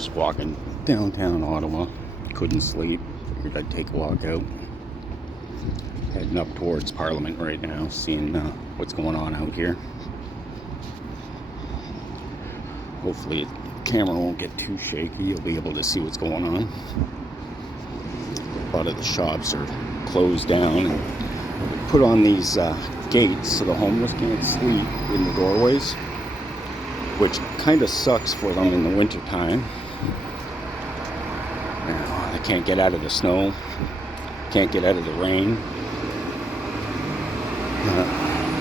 Just walking downtown Ottawa. Couldn't sleep. Figured I'd take a walk out. Heading up towards Parliament right now, seeing what's going on out here. Hopefully the camera won't get too shaky. You'll be able to see what's going on. A lot of the shops are closed down and put on these gates so the homeless can't sleep in the doorways, which kind of sucks for them in the winter time. They can't get out of the snow, can't get out of the rain.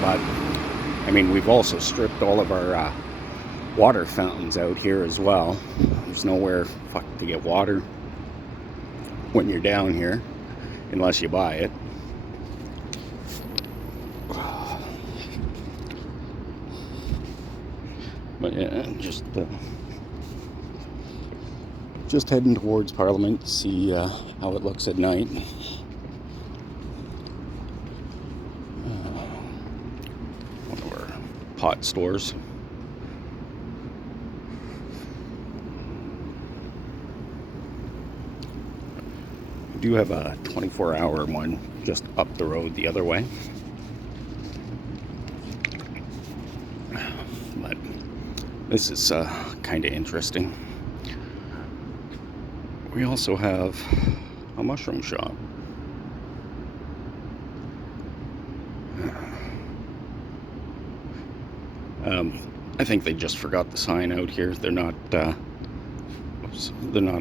But I mean, we've also stripped all of our water fountains out here as well. There's nowhere to get water when you're down here unless you buy it. But yeah, just heading towards Parliament to see how it looks at night. One of our pot stores. We do have a 24-hour one just up the road the other way. But this is kind of interesting. We also have a mushroom shop. I think they just forgot the sign out here. They're not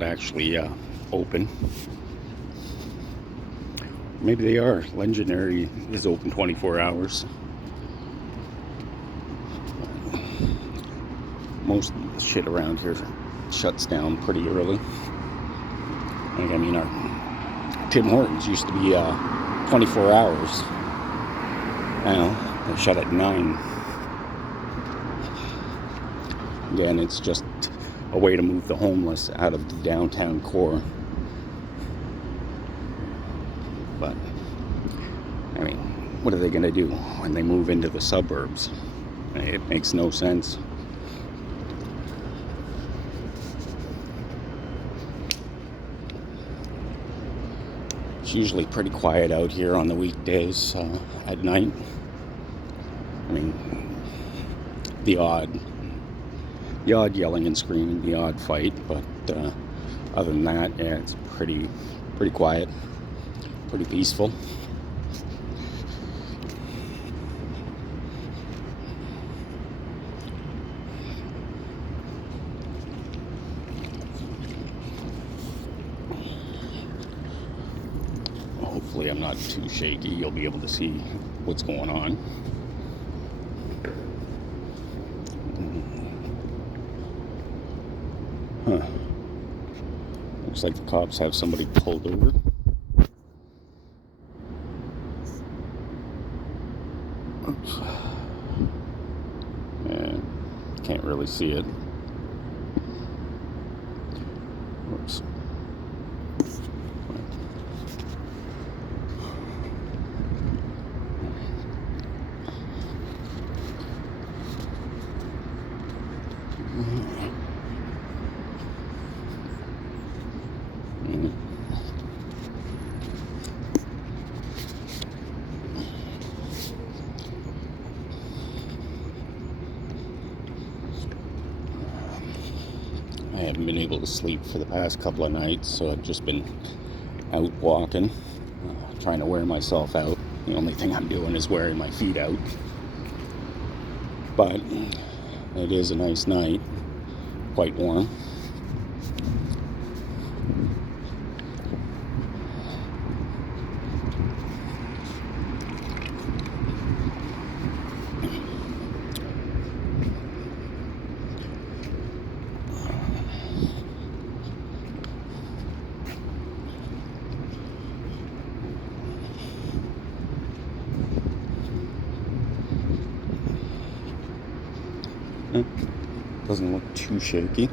actually open. Maybe they are. Legendary is open 24 hours. Most of the shit around here shuts down pretty early. I mean, our Tim Hortons used to be 24 hours. Now they shut at 9. Again, it's just a way to move the homeless out of the downtown core. But I mean, what are they going to do when they move into the suburbs? It makes no sense. It's usually pretty quiet out here on the weekdays at night. I mean, the odd yelling and screaming, the odd fight, but other than that, yeah, it's pretty quiet, pretty peaceful. Hopefully I'm not too shaky. You'll be able to see what's going on. Looks like the cops have somebody pulled over. Oops. Yeah, can't really see it. Oops. I haven't been able to sleep for the past couple of nights, so I've just been out walking, trying to wear myself out. The only thing I'm doing is wearing my feet out. But it is a nice night, quite warm. Doesn't look too shaky.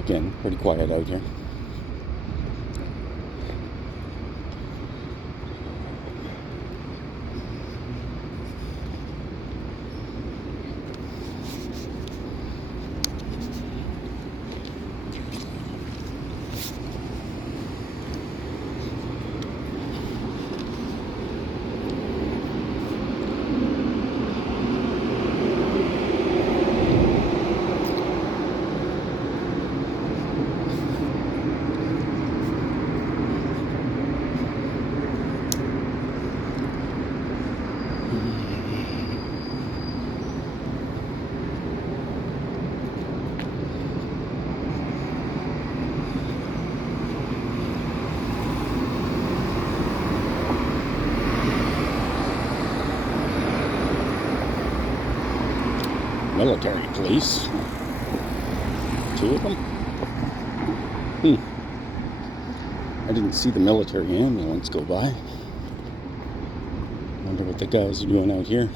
Again, pretty quiet out here. military police. 2 of them. I didn't see the military ambulance go by. Wonder what the guys are doing out here.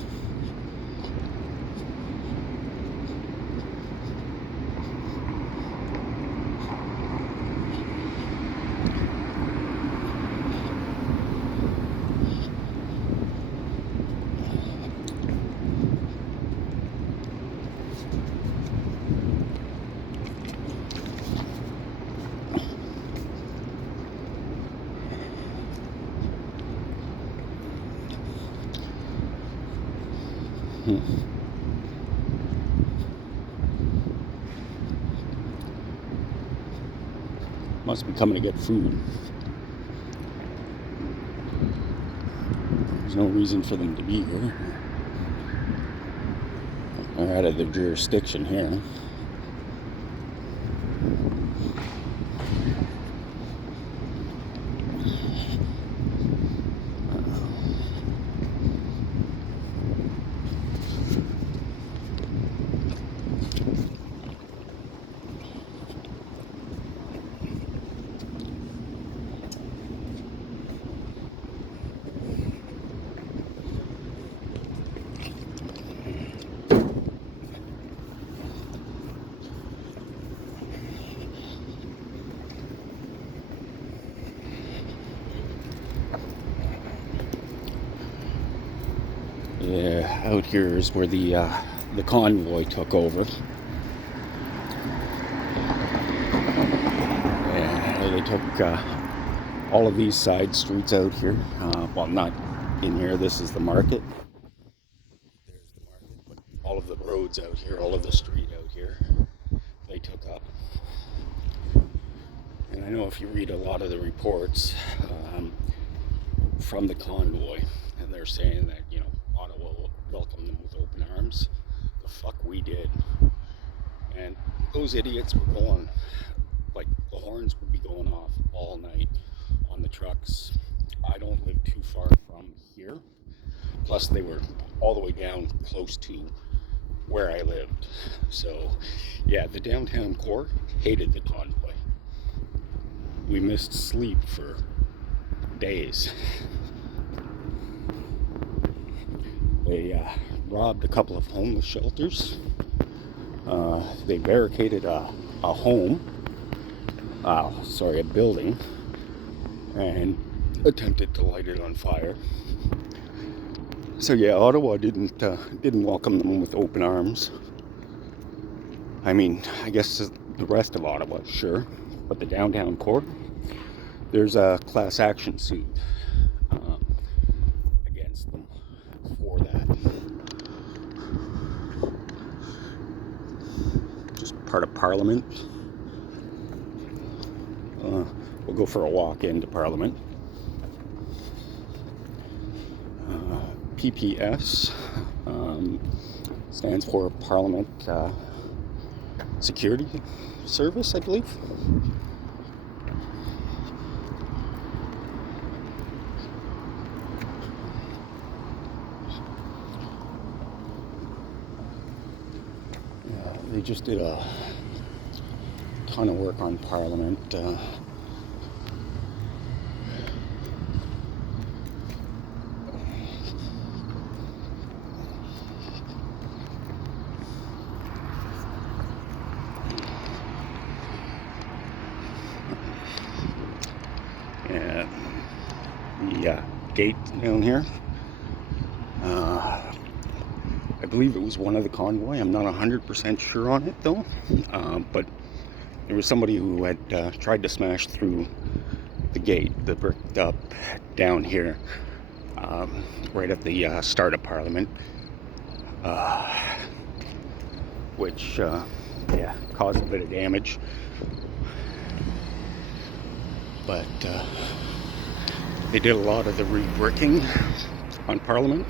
Must be coming to get food. There's no reason for them to be here. They're out of their jurisdiction here. Yeah, out here is where the convoy took over. Yeah, they took all of these side streets out here. Well, not in here. This is the market. There's the market, but all of the roads out here, all of the street out here, they took up. And I know if you read a lot of the reports from the convoy, and they're saying that, Ottawa will welcome them with open arms. The fuck we did. And those idiots were going, like, the horns would be going off all night on the trucks. I don't live too far from here. Plus, they were all the way down close to where I lived. So, yeah, the downtown core hated the convoy. We missed sleep for days. They robbed a couple of homeless shelters. They barricaded a building, and attempted to light it on fire. So yeah, Ottawa didn't welcome them with open arms. I mean, I guess the rest of Ottawa, sure, but the downtown core, there's a class action suit against them for that. Just part of Parliament. We'll go for a walk into Parliament. PPS stands for Parliament Security Service, I believe. They just did a ton of work on Parliament. And the gate down here. I believe it was one of the convoy. I'm not 100% sure on it though. But there was somebody who had tried to smash through the gate, the bricked up down here, right at the start of Parliament, which caused a bit of damage. But they did a lot of the re-bricking on Parliament.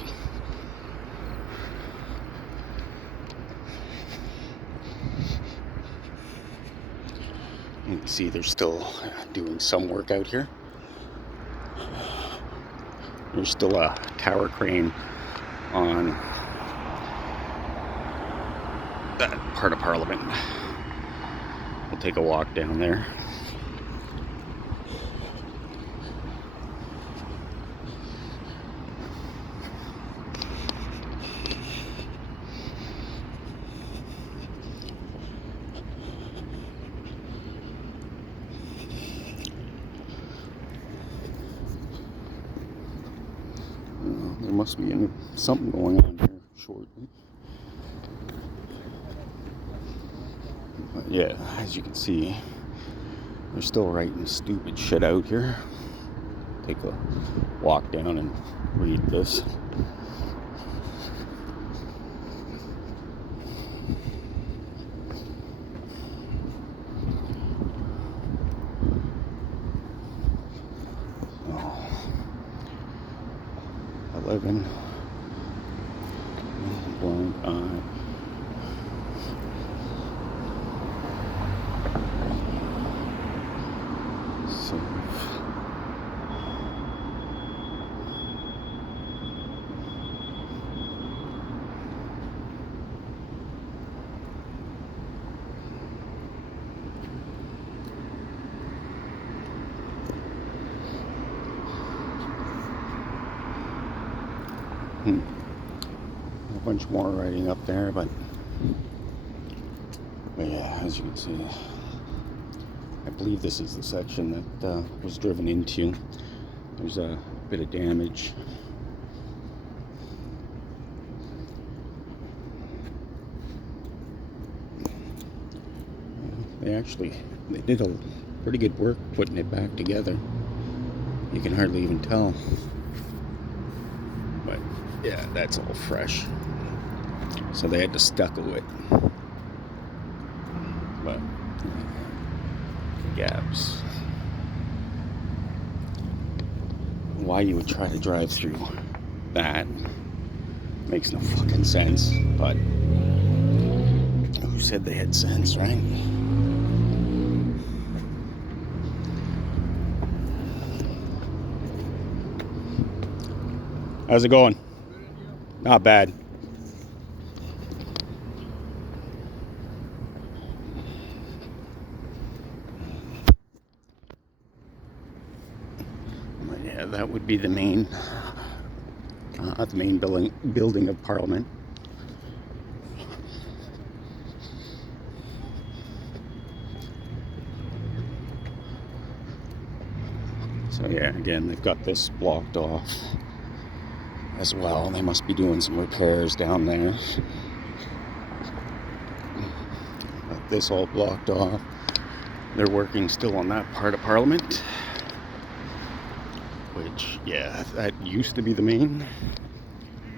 You can see they're still doing some work out here. There's still a tower crane on part of Parliament. We'll take a walk down there. There must be something going on here shortly. But yeah, as you can see, they're still writing stupid shit out here. Take a walk down and read this. Oh. 11 blind eye. Safe. A bunch more writing up there, but yeah, as you can see, I believe this is the section that was driven into. There's a bit of damage. They did a pretty good work putting it back together. You can hardly even tell. But yeah, that's all fresh. So they had to stucco it. But gaps. Why you would try to drive through that makes no fucking sense. But who said they had sense, right? How's it going? Not bad. Yeah, that would be the main building of Parliament. So yeah, again, they've got this blocked off as well. They must be doing some repairs down there. Got this all blocked off. They're working still on that part of Parliament, which, yeah, that used to be the main,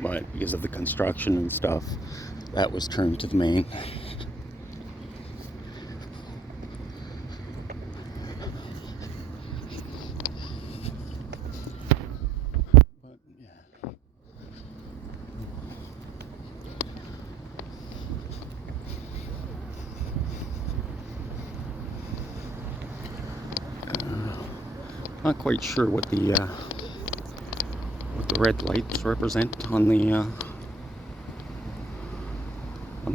but because of the construction and stuff, that was turned to the main. But yeah. Not quite sure what the red lights represent on the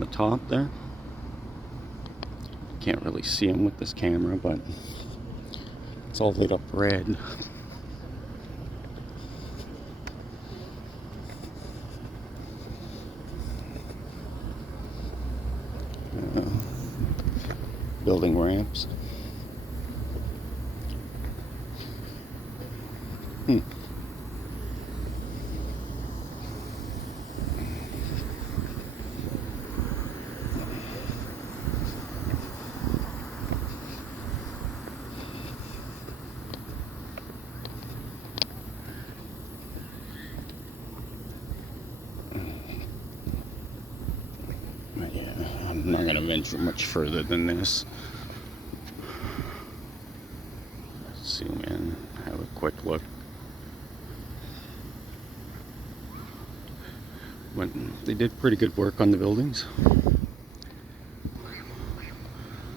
top there. Can't really see them with this camera, but it's all lit up red. Building ramps. Yeah, I'm not going to venture much further than this. Let's zoom in, have a quick look. But they did pretty good work on the buildings.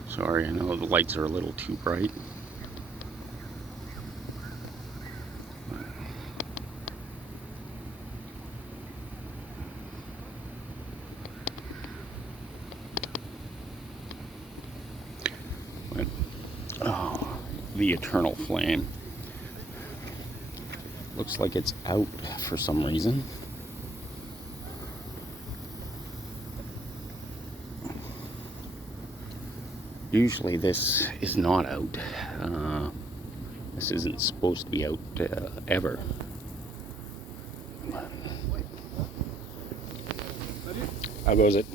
Sorry, I know the lights are a little too bright. the eternal flame. Looks like it's out for some reason. Usually this is not out. This isn't supposed to be out ever. How goes it?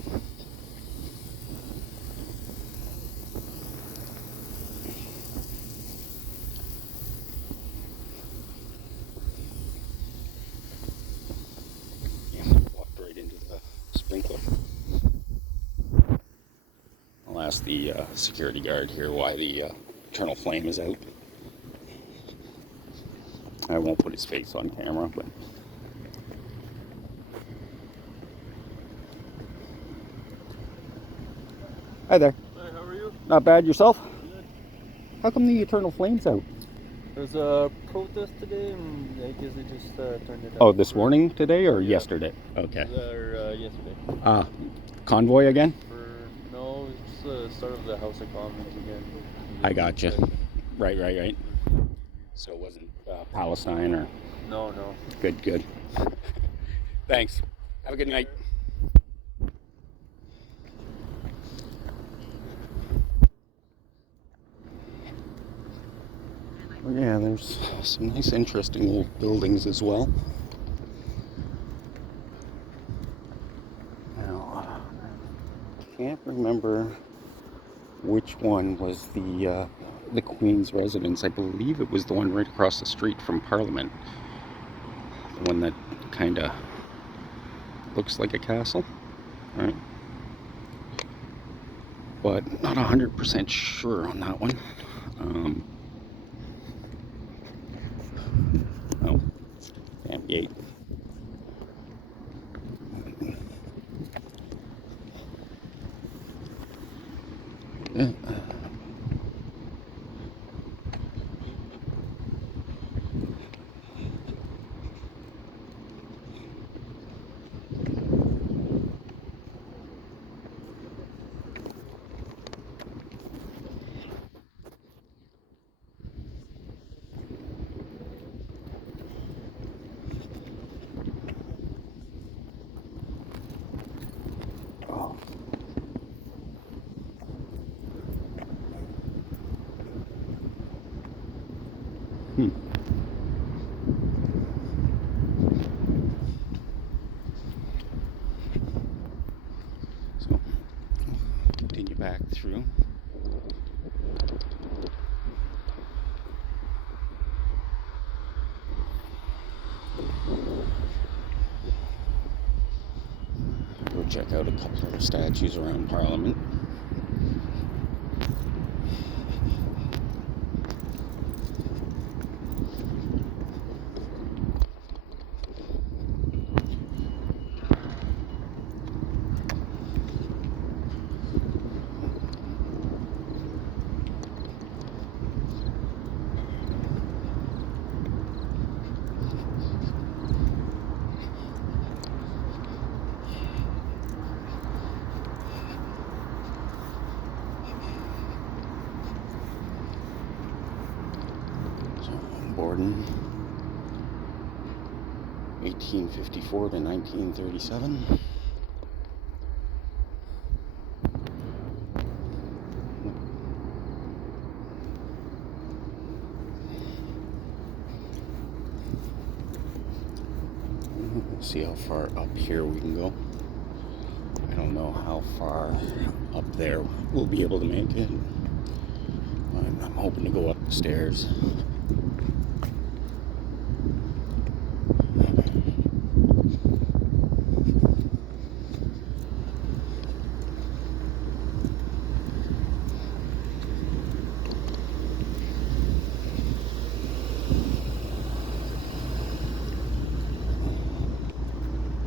Walked right into the sprinkler. I'll ask the security guard here why the eternal flame is out. I won't put his face on camera, but hi there. Hi, how are you? Not bad. Yourself? Good. How come the eternal flame's out? There's a protest today, and I guess they just turned it Oh, up. this morning today or Yeah. yesterday? Okay. Or yesterday. Convoy again? No, it's the start of the House of Commons again. I gotcha. Right. So it wasn't Palestine or... No. Good. Thanks. Have a good night. Yeah, there's some nice, interesting old buildings as well. Now, I can't remember which one was the Queen's residence. I believe it was the one right across the street from Parliament. The one that kind of looks like a castle, right? But not 100% sure on that one. Oh, damn gate. Yeah. Oh. So, continue back through. Go check out a couple of the statues around Parliament. Borden, 1854 to 1937. Let's see how far up here we can go. I don't know how far up there we'll be able to make it. I'm hoping to go up the stairs.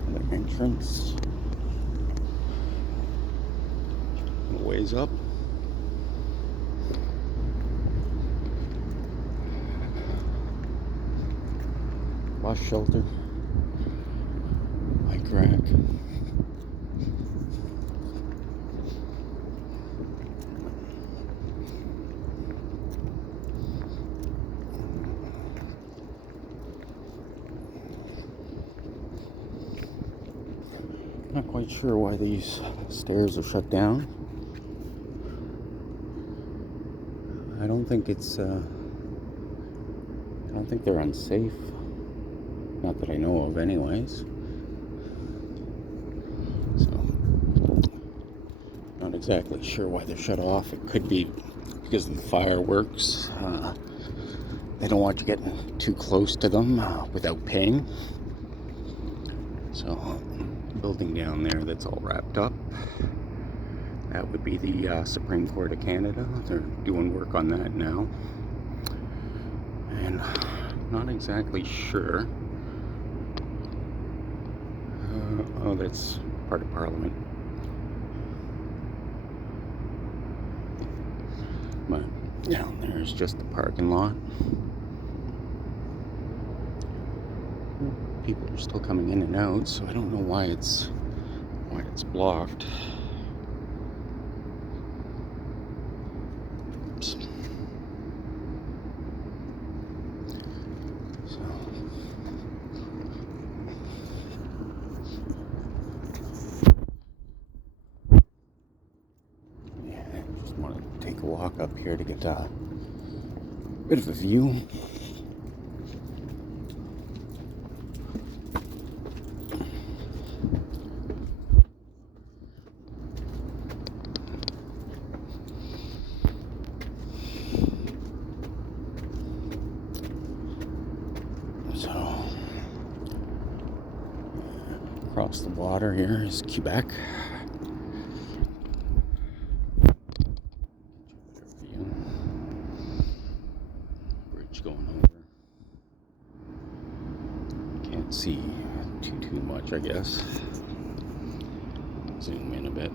Another entrance. A ways up. Bus shelter, bike rack. Not quite sure why these stairs are shut down. I don't think they're unsafe. Not that I know of anyways. So, not exactly sure why they're shut off. It could be because of the fireworks. They don't want you getting too close to them without paying. So, building down there that's all wrapped up. That would be the Supreme Court of Canada. They're doing work on that now. And not exactly sure. Oh, that's part of Parliament. But down there is just the parking lot. People are still coming in and out, so I don't know why it's blocked. Oops. So yeah, I just want to take a walk up here to get a bit of a view. So, across the water here is Quebec. Bridge going over. Can't see too much, I guess. Zoom in a bit.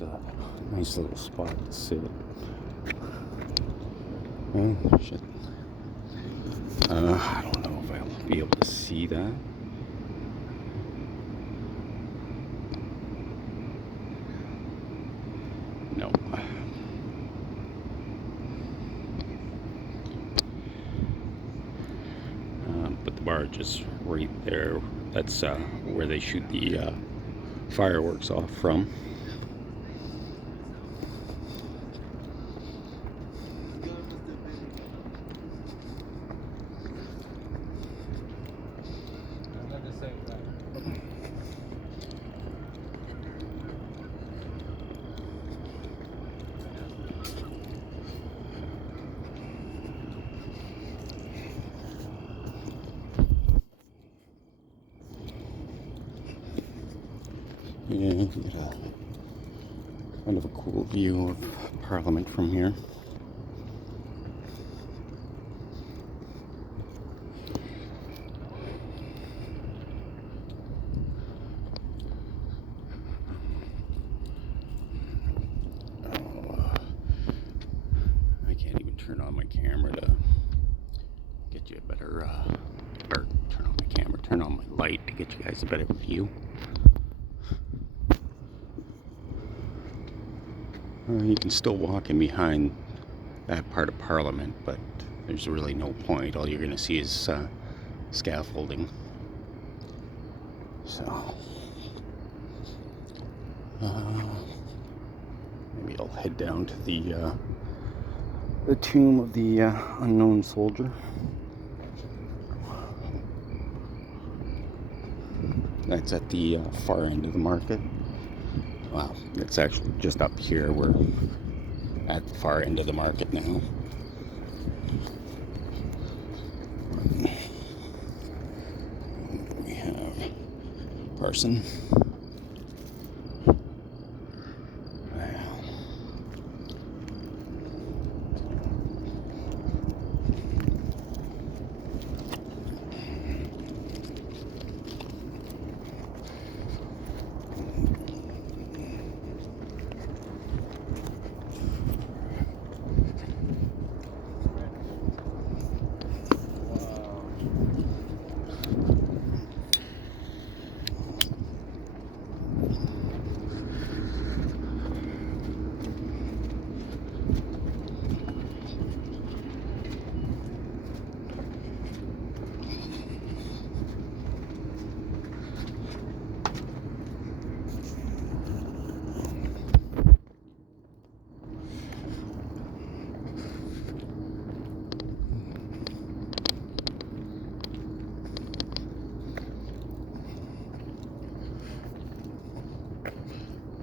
A nice little spot to sit. Oh, shit. I don't know if I'll be able to see that. No. But the barge is right there. That's where they shoot the fireworks off from. Yeah, you get a kind of a cool view of Parliament from here. I can't even turn on my camera to get you a better, or turn on my light to get you guys a better view. You can still walk in behind that part of Parliament, but there's really no point. All you're going to see is scaffolding. So, maybe I'll head down to the tomb of the unknown soldier. That's at the far end of the market. Wow, it's actually just up here. We're at the far end of the market now. We have Parson.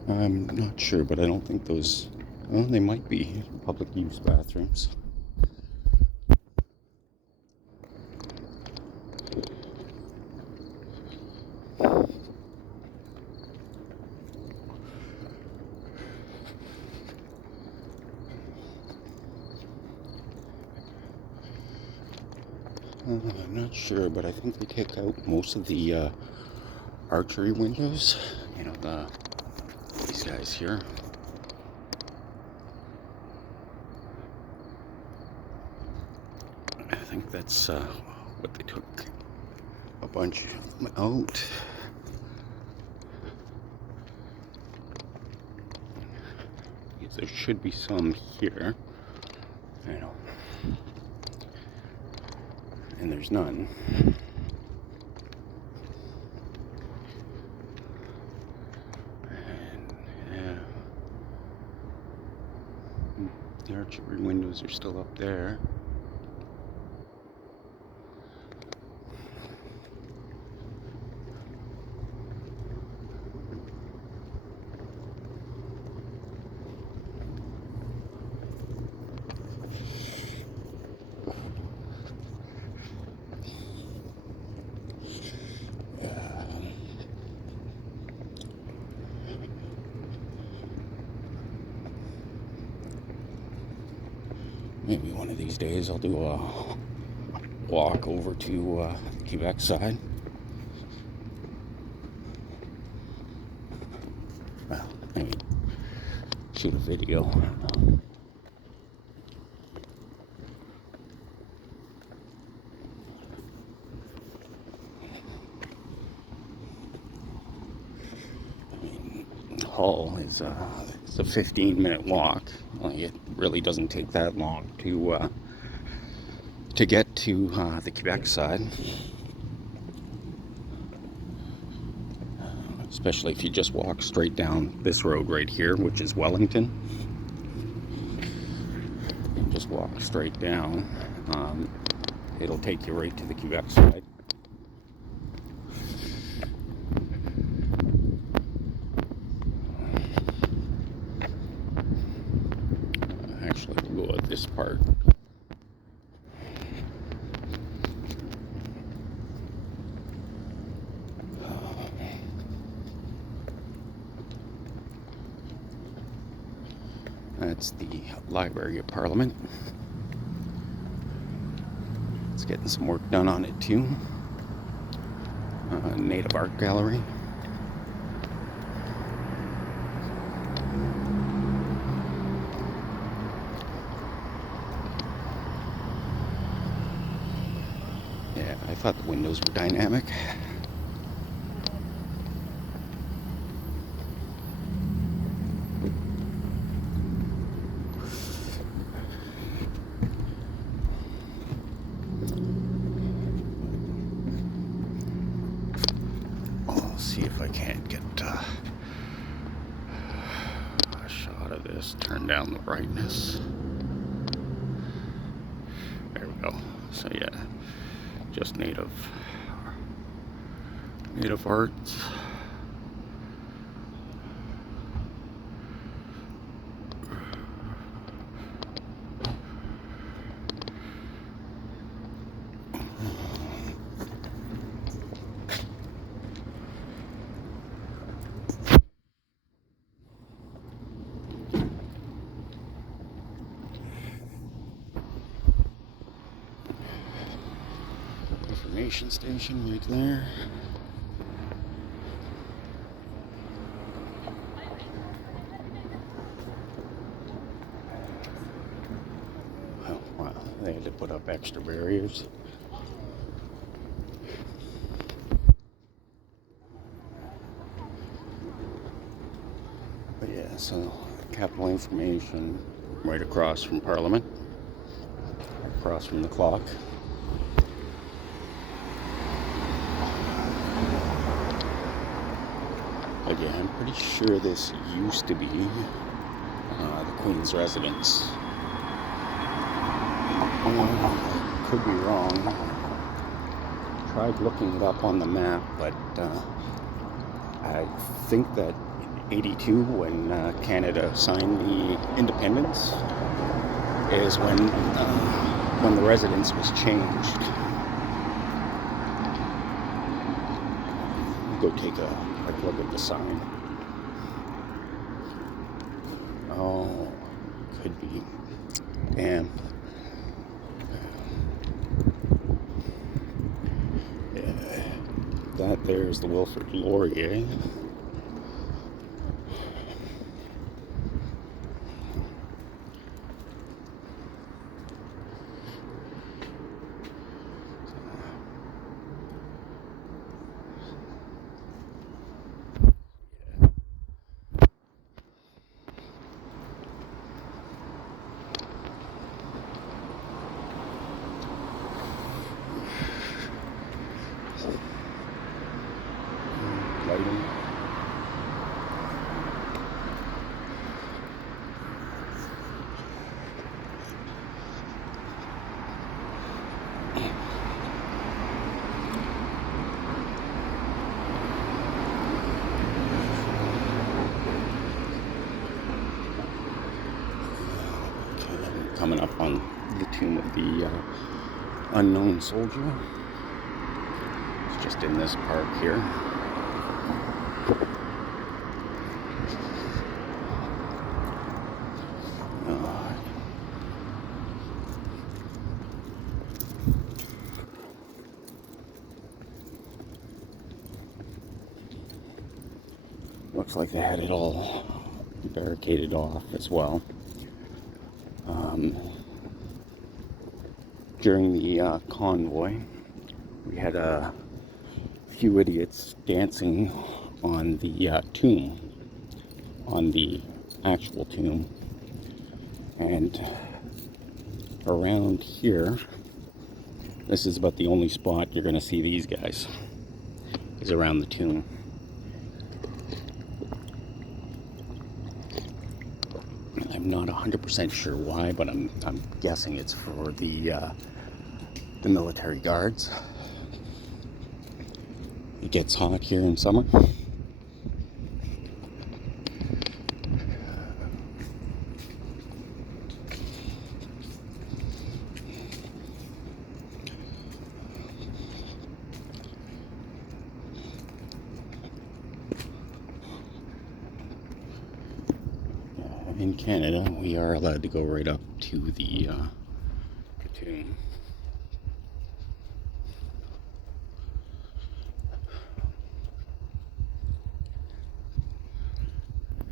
I'm not sure, but I don't think those, well, they might be public use bathrooms. I'm not sure, but I think they take out most of the archery windows. You know, these guys here. I think that's what they took a bunch of them out. Because there should be some here. I know. And there's none. And yeah. The archery windows are still up there. Maybe one of these days I'll do a walk over to the Quebec side. Well, maybe shoot a video. I don't know. Hull is it's a 15-minute walk. Like, it really doesn't take that long to get to the Quebec side, especially if you just walk straight down this road right here, which is Wellington. Just walk straight down. It'll take you right to the Quebec side. Actually, we'll go at this part. That's the Library of Parliament. It's getting some work done on it too. Native Art Gallery. Yeah, I thought the windows were dynamic. I'll see if I can't get a shot of this. Turn down the brightness. There we go. So yeah, just native arts. Information station right there. Oh, wow, they had to put up extra barriers. But yeah, so capital information right across from Parliament, across from the clock. Again, I'm pretty sure this used to be the Queen's residence. Could be wrong. Tried looking it up on the map, but I think that 1882, when Canada signed the independence, is when the residence was changed. Go take a quick look at the sign. Oh, could be. Damn. That there's the Wilfrid Laurier. Lighting. Coming up on the tomb of the unknown soldier. It's just in this park here. Looks like they had it all barricaded off as well. During the convoy, we had a few idiots dancing on the tomb, on the actual tomb, and around here, this is about the only spot you're going to see these guys, is around the tomb. I'm not 100% sure why, but I'm guessing it's for the military guards. It gets hot here in summer. In Canada, we are allowed to go right up to the tomb.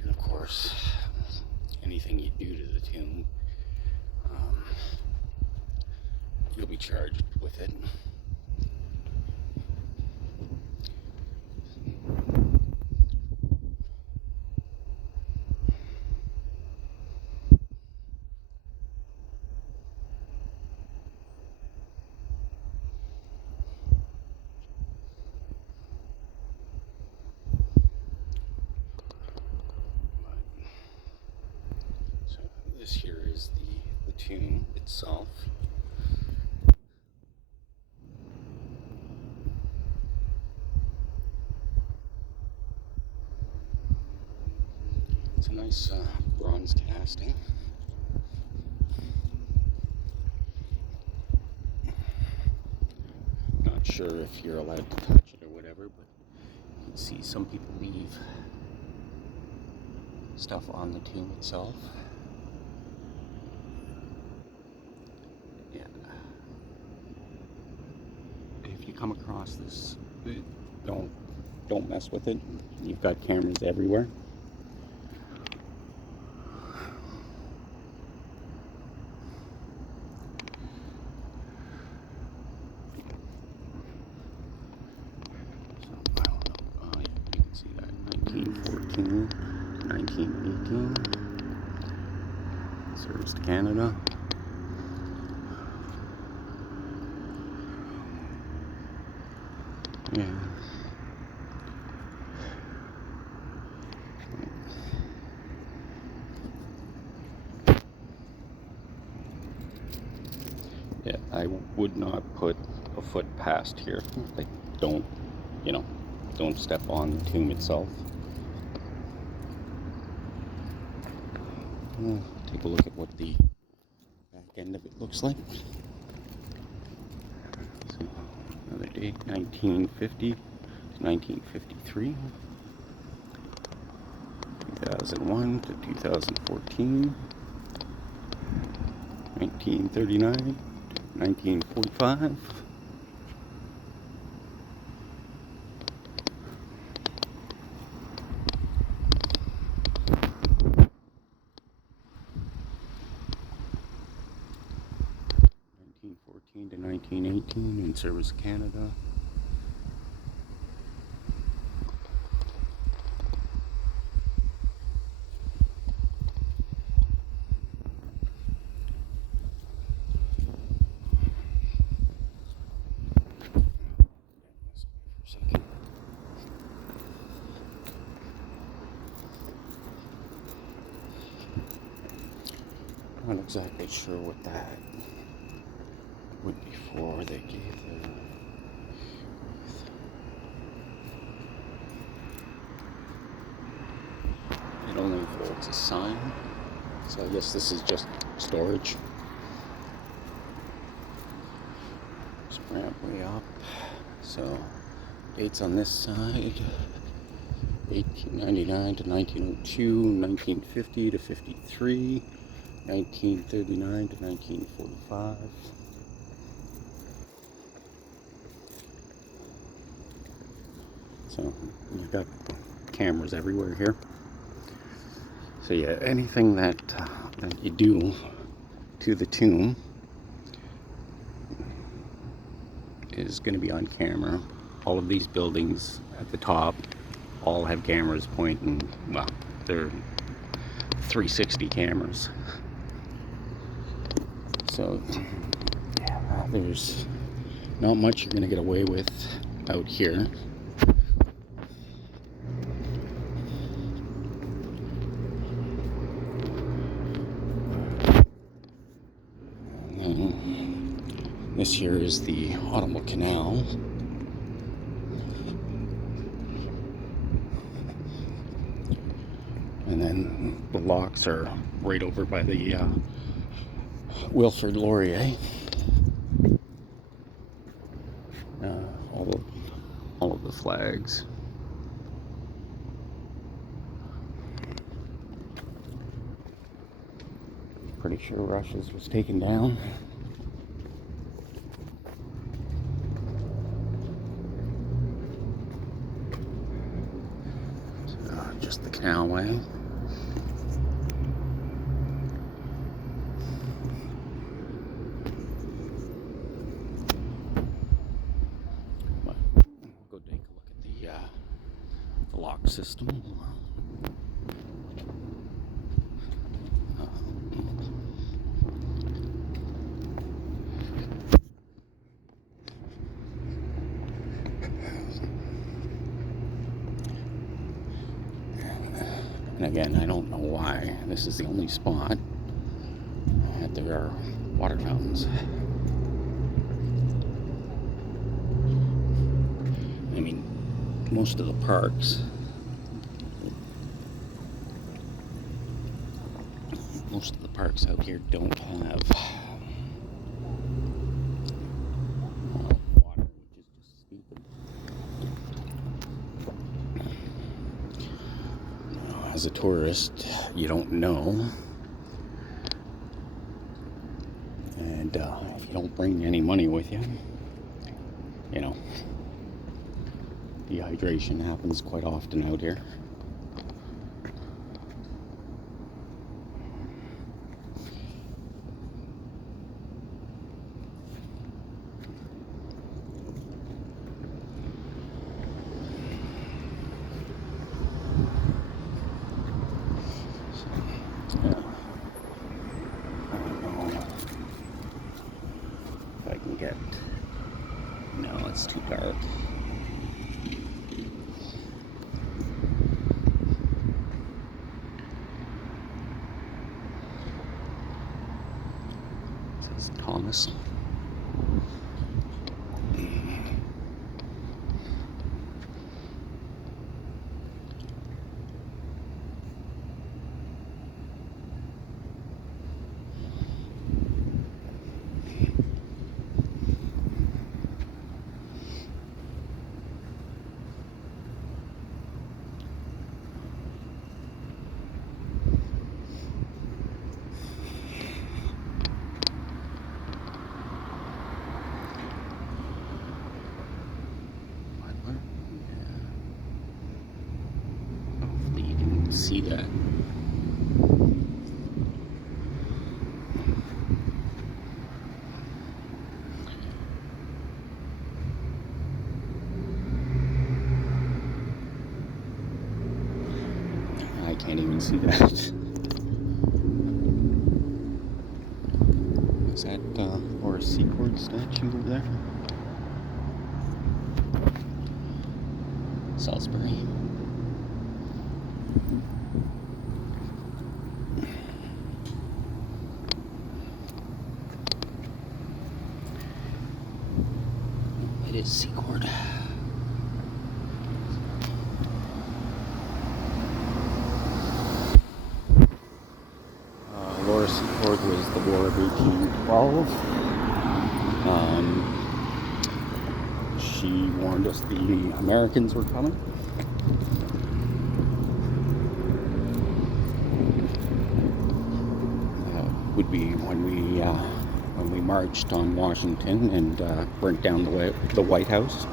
And of course, anything you do to the tomb, you'll be charged with it. This here is the tomb itself. It's a nice bronze casting. Not sure if you're allowed to touch it or whatever, but you can see some people leave stuff on the tomb itself. If you come across this, don't mess with it. You've got cameras everywhere. So, I don't know. Oh, yeah, you can see that. 1914, 1918. Service to Canada. Yeah. Yeah, I would not put a foot past here. Like, don't step on the tomb itself. take a look at what the back end of it looks like. So, another date, 1950 to 1953, 2001 to 2014, 1939 to 1945. 1914 to 1918 in service Canada. Not exactly sure what that would be for. They gave the it only holds a sign, so I guess this is just storage. Just ramp way up. So dates on this side: 1899 to 1902, 1950 to 53, 1939 to 1945. So you've got cameras everywhere here. So yeah, anything that you do to the tomb is going to be on camera. All of these buildings at the top all have cameras pointing. Well, they're 360 cameras. So yeah, there's not much you're going to get away with out here. This here is the Ottawa Canal. And then the locks are right over by the Wilfrid Laurier. All of the flags. Pretty sure Russia's was taken down. So, just the canalway. But we'll go take a look at the lock system. And again, I don't know why this is the only spot that there are water fountains. I mean, most of the parks, out here don't have water, which is just stupid. As a tourist, you don't know, and if you don't bring any money with you, you know, dehydration happens quite often out here. No, it's too dark. It says Thomas. see that. I can't even see that. Is that or a Secord statue over there? Salisbury. It is Secord. Laura Secord was the War of 1812. She warned us the Americans were coming. Would be when we marched on Washington and burnt down the White House.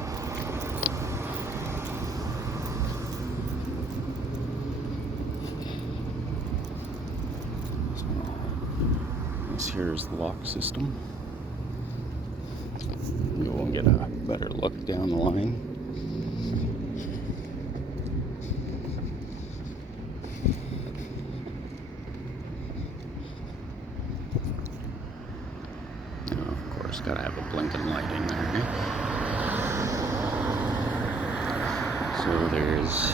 So this here is the lock system. We will get a better look down the line. Gotta have a blinking light in there, right? So there's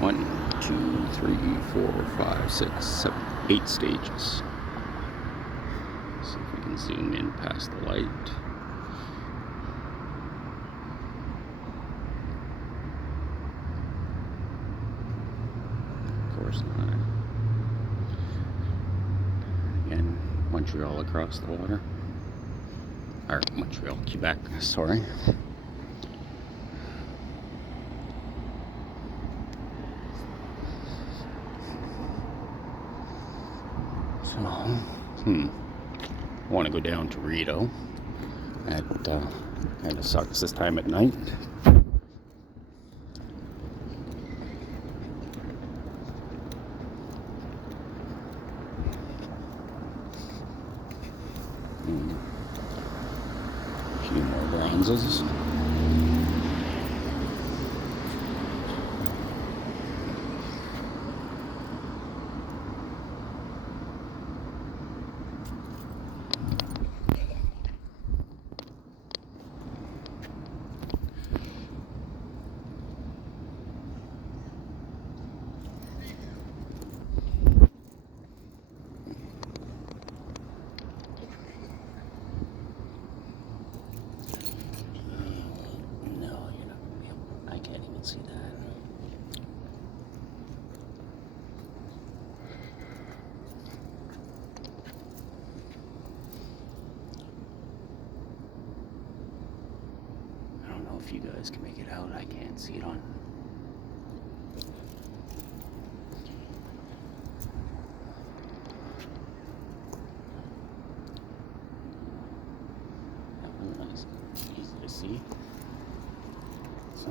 1, 2, 3, 4, 5, 6, 7, 8 stages. See if we can zoom in past the light. Of course not. Again, Montreal across the water. Or Montreal, Quebec, sorry. So, I want to go down to Rideau. That kind of sucks this time at night. A few more bronzes. See that. I don't know if you guys can make it out. I can't see it on. That one nice, easy to see. So.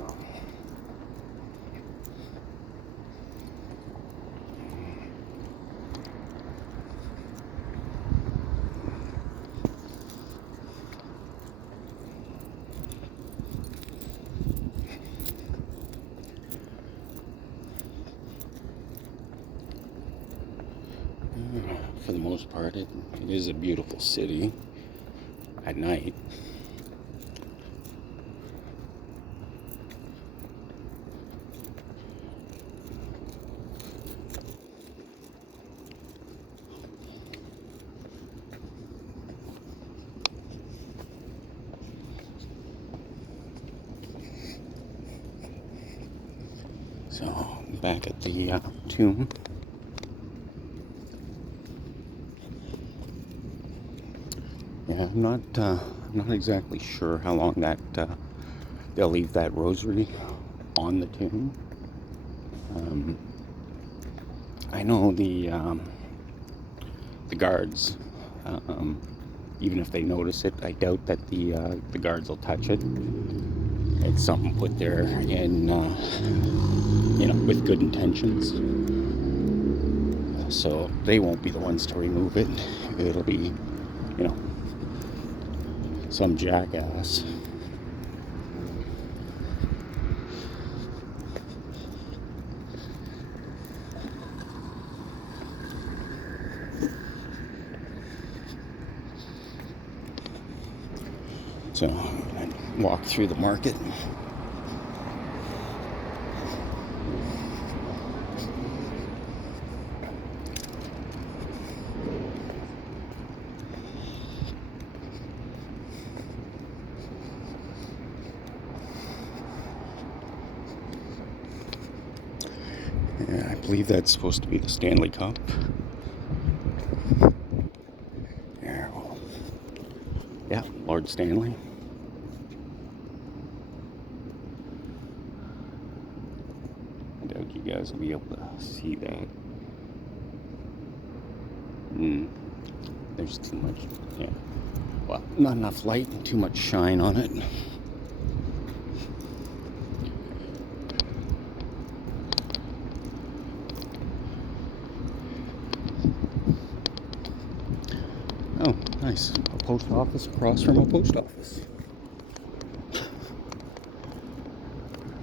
For the most part, it is a beautiful city at night. So, back at the tomb. Yeah, I'm not exactly sure how long that they'll leave that rosary on the tomb. I know the guards, even if they notice it, I doubt that the guards will touch it. It's something put there in with good intentions. So they won't be the ones to remove it. It'll be, some jackass. So I walk through the market. Yeah, I believe that's supposed to be the Stanley Cup. Yeah, Lord Stanley. I doubt you guys will be able to see that. There's too much, well, not enough light and too much shine on it. Oh, nice. A post office across from a post office.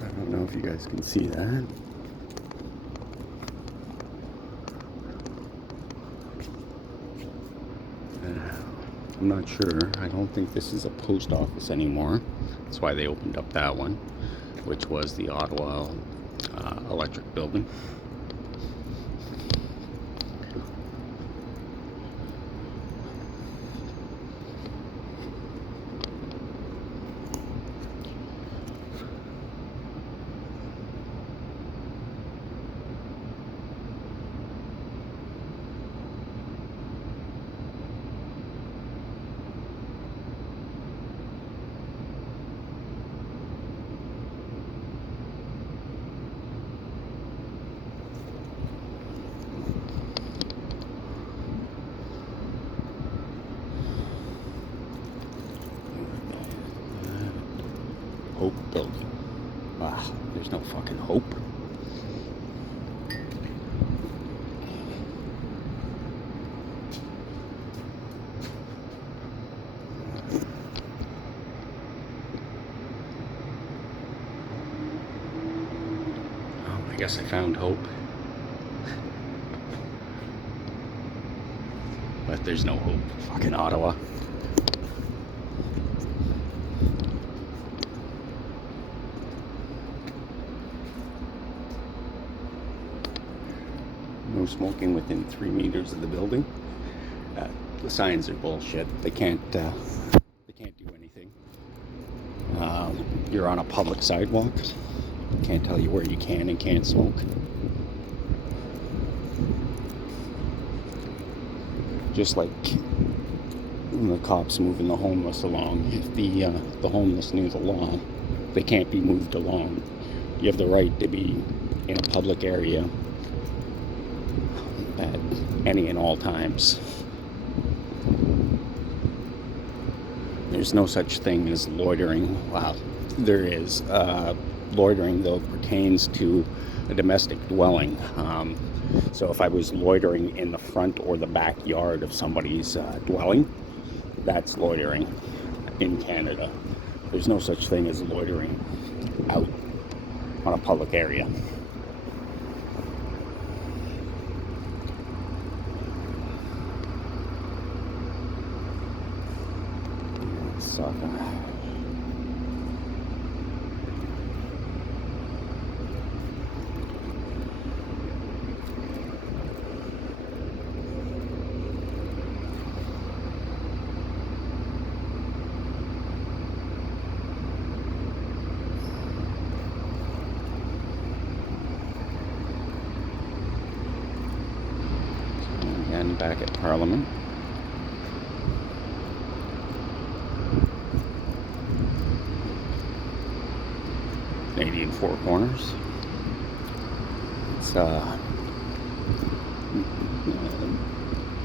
I don't know if you guys can see that. I'm not sure. I don't think this is a post office anymore. That's why they opened up that one, which was the Ottawa Electric Building. Hope Building. Wow, there's no fucking hope. I guess I found hope. But there's no hope. Fucking Ottawa. No smoking within 3 meters of the building. The signs are bullshit. They can't do anything. You're on a public sidewalk. Can't tell you where you can and can't smoke. Just like the cops moving the homeless along. If the homeless knew the law, they can't be moved along. You have the right to be in a public area at any and all times. There's no such thing as loitering. Wow, there is. Loitering, though, pertains to a domestic dwelling. So if I was loitering in the front or the backyard of somebody's dwelling, that's loitering in Canada. There's no such thing as loitering out on a public area. Sucker. Again, back at Parliament. Canadian Four Corners. It's a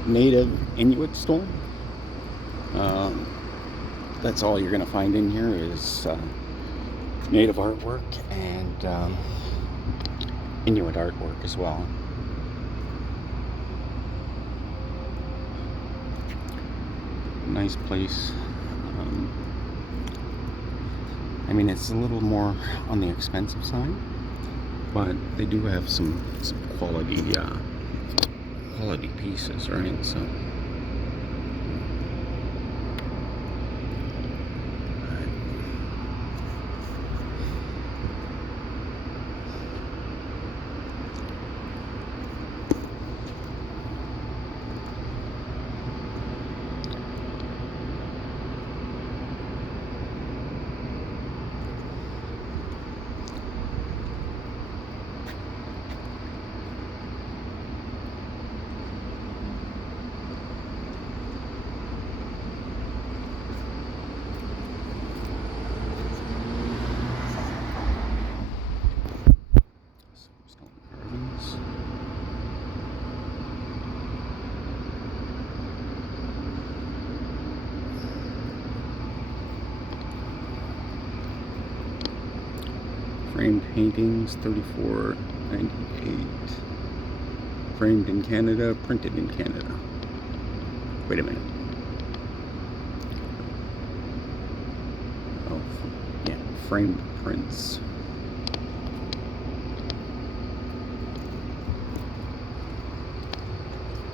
native Inuit store. That's all you're going to find in here is native artwork and Inuit artwork as well. nice place. I mean, it's a little more on the expensive side, but they do have some quality pieces, right? So. Framed paintings, $34.98. Framed in Canada, printed in Canada. Wait a minute. Oh, yeah, framed prints.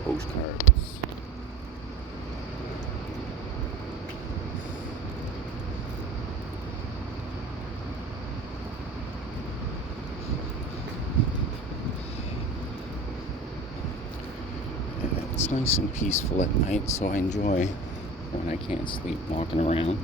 Postcards. It's nice and peaceful at night, so I enjoy when I can't sleep walking around.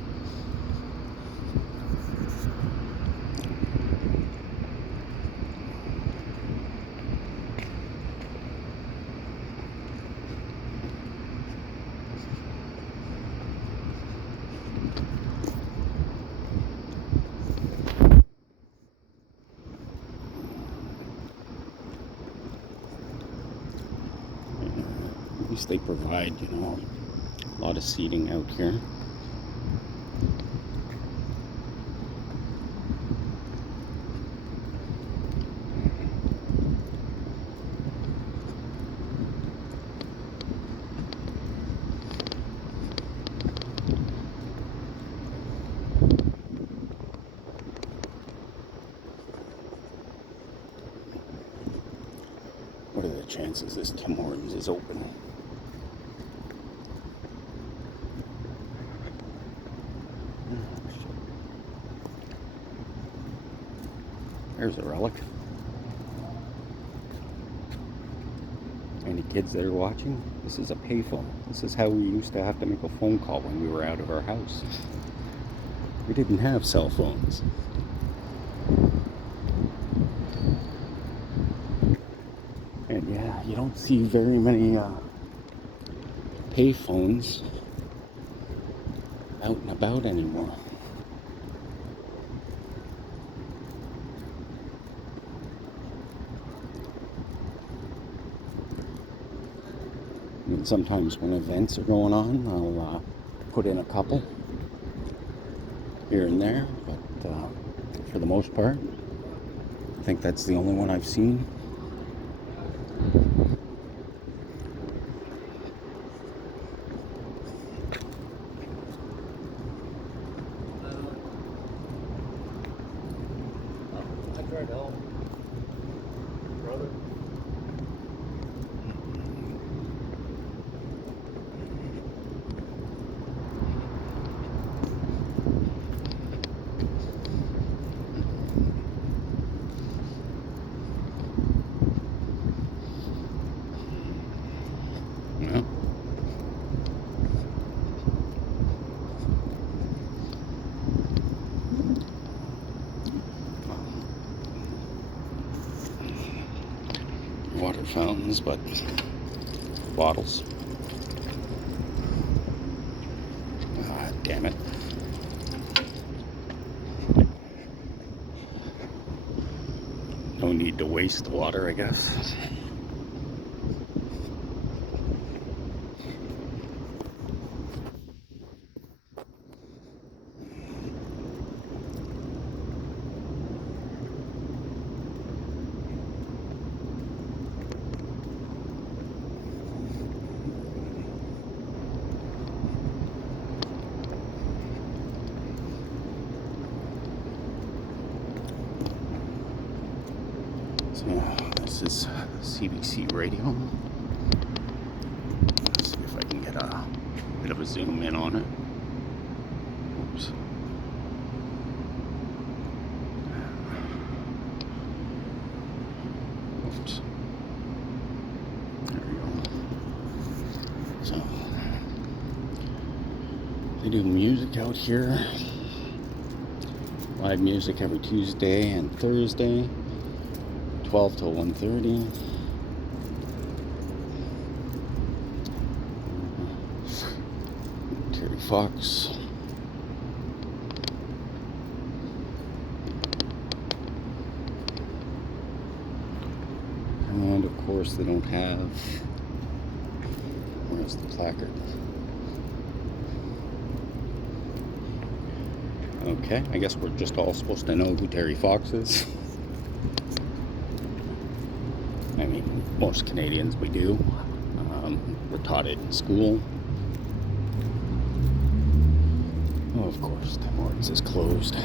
At least they provide, a lot of seating out here. What are the chances this Tim Hortons is open? There's a relic. Any kids that are watching? This is a payphone. This is how we used to have to make a phone call when we were out of our house. We didn't have cell phones. And yeah, you don't see very many payphones out and about anymore. And sometimes when events are going on, I'll put in a couple here and there, but for the most part, I think that's the only one I've seen. I tried to help. Brother. Yeah. Water fountains, but bottles. Ah, damn it. No need to waste the water, I guess. This is CBC Radio. Let's see if I can get a bit of a zoom in on it. Oops. Oops. There we go. So, they do music out here. Live music every Tuesday and Thursday, 12 till 1:30. Terry Fox. And of course they don't have, where's the placard? Okay, I guess we're just all supposed to know who Terry Fox is. I mean, most Canadians we do. We're taught it in school. Oh, of course, Tim Hortons is closed.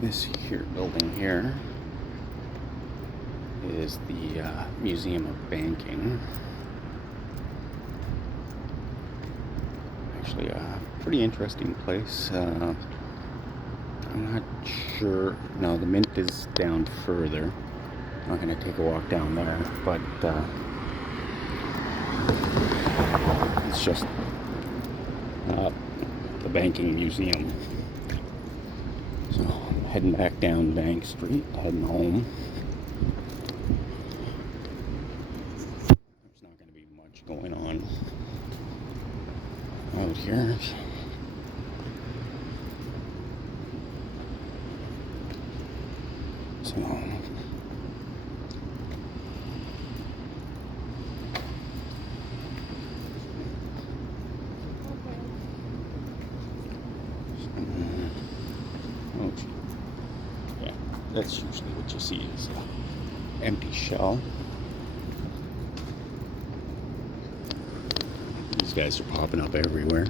This here building here is the Museum of Banking. Actually, a pretty interesting place. I'm not sure. No, the Mint is down further. I'm not going to take a walk down there, but it's just the Banking Museum. So, heading back down Bank Street, heading home. There's not going to be much going on out here. So, yeah, that's usually what you see is an empty shell. These guys are popping up everywhere.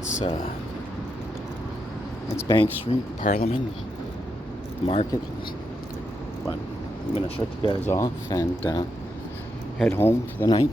So that's Bank Street, Parliament, Market. But I'm gonna shut you guys off and head home for the night.